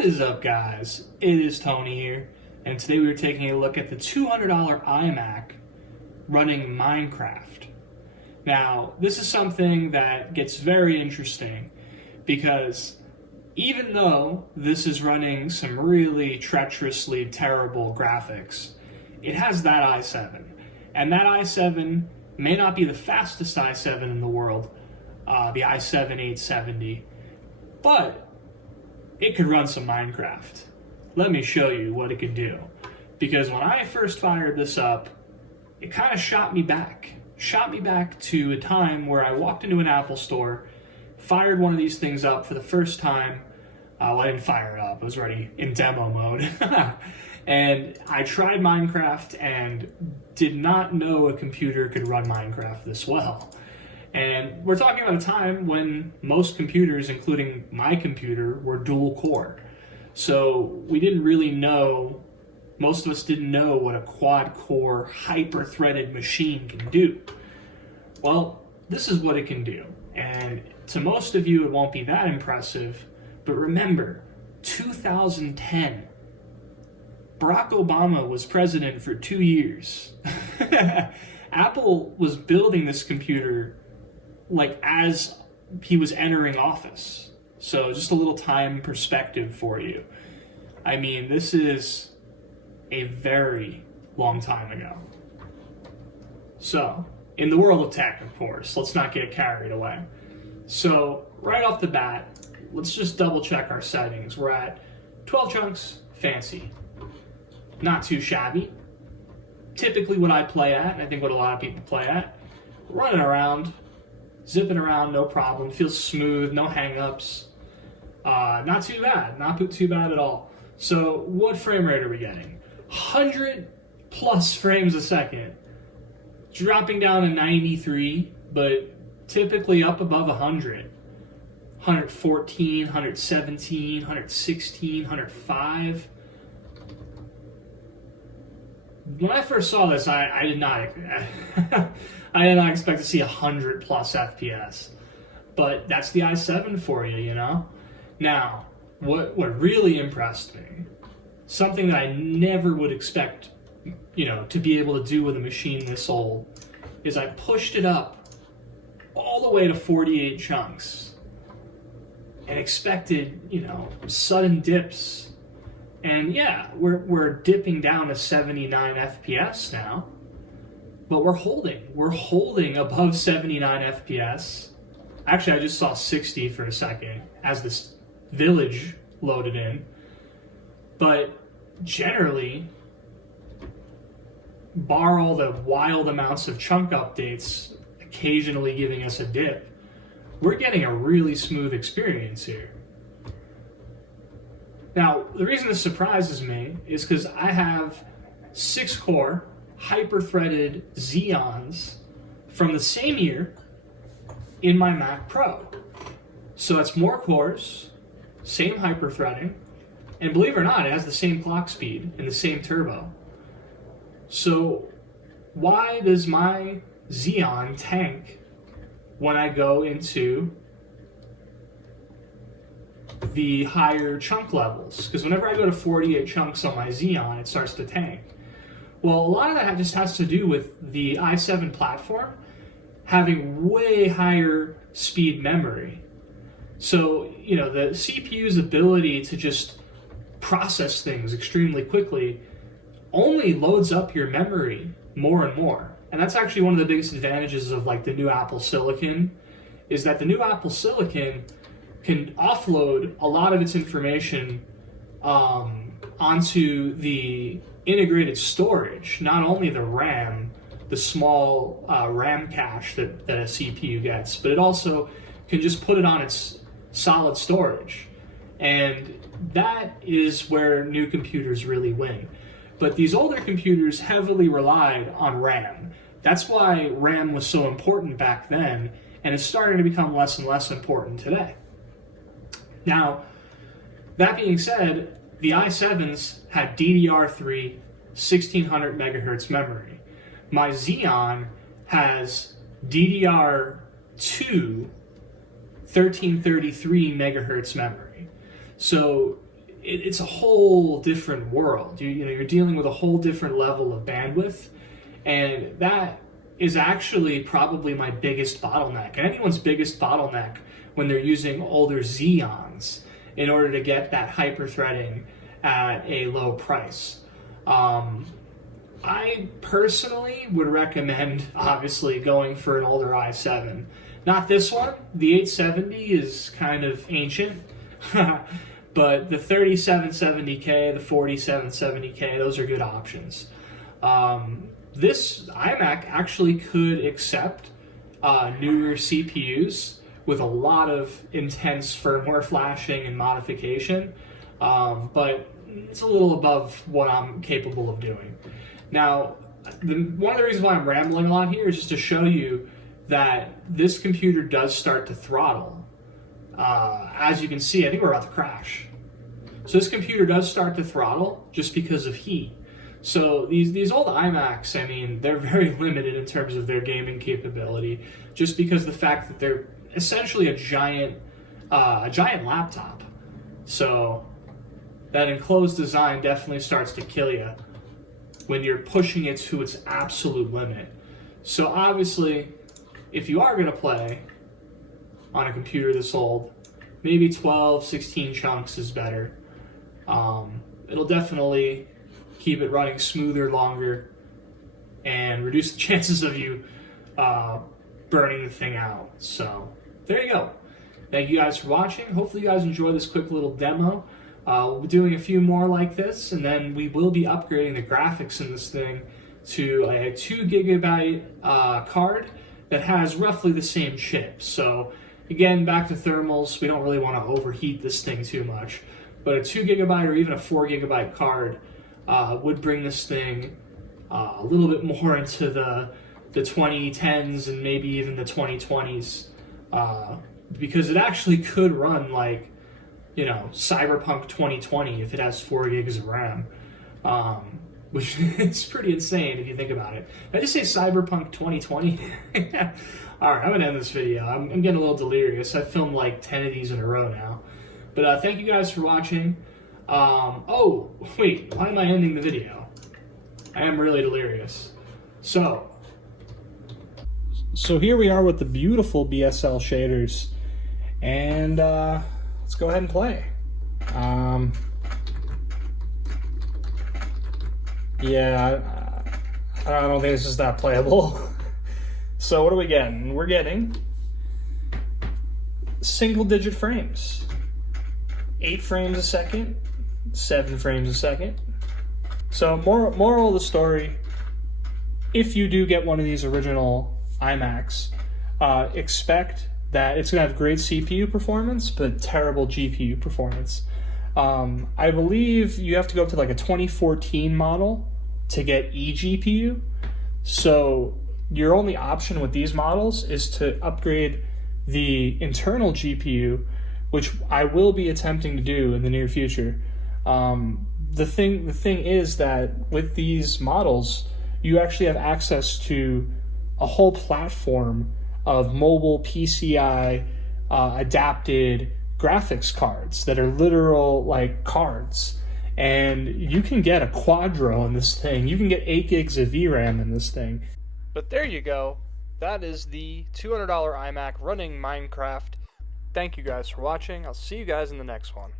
What is up, guys? It is Tony here, and today we are taking a look at the $200 iMac running Minecraft. Now, this is something that gets very interesting because even though this is running some really treacherously terrible graphics, it has that i7. And that i7 may not be the fastest i7 in the world, the i7-870, but it could run some Minecraft. Let me show you what it could do. Because when I first fired this up, it kind of shot me back. Shot me back to a time where I walked into an Apple store, fired one of these things up for the first time. Well, I didn't fire it up, it was already in demo mode. And I tried Minecraft and did not know a computer could run Minecraft this well. And we're talking about a time when most computers, including my computer, were dual core. So we didn't really know, most of us didn't know what a quad core hyper-threaded machine can do. Well, this is what it can do. And to most of you, it won't be that impressive. But remember, 2010, Barack Obama was president for 2 years. Apple was building this computer like as he was entering office. So just a little time perspective for you. I mean, this is a very long time ago. So, in the world of tech, of course, let's not get carried away. So, right off the bat, let's just double check our settings. We're at 12 chunks, fancy. Not too shabby. Typically what I play at, and I think what a lot of people play at, running around, zipping around, no problem. Feels smooth, no hang-ups. Not too bad, not too bad at all. So what frame rate are we getting? 100 plus frames a second. Dropping down to 93, but typically up above 100. 114, 117, 116, 105. When I first saw this, I did not I did not expect to see 100 plus FPS. But that's the i7 for you, you know? Now, what really impressed me, something that I never would expect, to be able to do with a machine this old, is I pushed it up all the way to 48 chunks and expected, sudden dips. And yeah, we're dipping down to 79 FPS now, but we're holding above 79 FPS. Actually, I just saw 60 for a second as this village loaded in. But generally, bar all the wild amounts of chunk updates occasionally giving us a dip, we're getting a really smooth experience here. Now, the reason this surprises me is because I have 6-core hyper-threaded Xeons from the same year in my Mac Pro. So that's more cores, same hyper-threading, and believe it or not, it has the same clock speed and the same turbo. So why does my Xeon tank when I go into the higher chunk levels? Because whenever I go to 48 chunks on my Xeon, it starts to tank. Well, a lot of that just has to do with the i7 platform having way higher speed memory. So, the CPU's ability to just process things extremely quickly only loads up your memory more and more. And that's actually one of the biggest advantages of the new Apple Silicon, is that the new Apple Silicon can offload a lot of its information onto the integrated storage, not only the RAM, the small RAM cache that a CPU gets, but it also can just put it on its solid storage. And that is where new computers really win. But these older computers heavily relied on RAM. That's why RAM was so important back then, and it's starting to become less and less important today. Now, that being said, the i7s had DDR3 1600 megahertz memory. My Xeon has DDR2 1333 megahertz memory. So it's a whole different world. You're dealing with a whole different level of bandwidth, and that is actually probably my biggest bottleneck, and anyone's biggest bottleneck when they're using older Xeons in order to get that hyper-threading at a low price. I personally would recommend, obviously, going for an older i7. Not this one. The 870 is kind of ancient. But the 3770K, the 4770K, those are good options. This iMac actually could accept newer CPUs with a lot of intense firmware flashing and modification, but it's a little above what I'm capable of doing. Now, one of the reasons why I'm rambling a lot here is just to show you that this computer does start to throttle. As you can see, I think we're about to crash. So this computer does start to throttle just because of heat. So these old iMacs, I mean, they're very limited in terms of their gaming capability, just because of the fact that they're essentially a giant laptop. So that enclosed design definitely starts to kill you when you're pushing it to its absolute limit. So obviously, if you are going to play on a computer this old, maybe 12, 16 chunks is better. It'll definitely keep it running smoother longer and reduce the chances of you burning the thing out. So there you go. Thank you guys for watching. Hopefully you guys enjoy this quick little demo. We'll be doing a few more like this, and then we will be upgrading the graphics in this thing to a 2 gigabyte card that has roughly the same chip. So again, back to thermals, we don't really want to overheat this thing too much, but a 2 gigabyte or even a 4 gigabyte card would bring this thing a little bit more into the 2010s and maybe even the 2020s, because it actually could run like, Cyberpunk 2020 if it has 4 gigs of RAM, which is pretty insane if you think about it. Did I just say Cyberpunk 2020? All right, I'm going to end this video. I'm getting a little delirious. I've filmed like 10 of these in a row now. But thank you guys for watching. Oh, wait, why am I ending the video? I am really delirious. So here we are with the beautiful BSL shaders. And let's go ahead and play. Yeah, I don't think this is that playable. So what are we getting? We're getting single-digit frames. 8 frames a second, 7 frames a second. So moral of the story, if you do get one of these original iMacs, expect that it's going to have great CPU performance, but terrible GPU performance. I believe you have to go up to like a 2014 model to get eGPU. So your only option with these models is to upgrade the internal GPU, which I will be attempting to do in the near future. The thing is that with these models, you actually have access to a whole platform of mobile PCI adapted graphics cards that are literal like cards, and you can get a Quadro in this thing. You can get 8 gigs of VRAM in this thing. But there you go. That is the $200 iMac running Minecraft. Thank you guys for watching. I'll see you guys in the next one.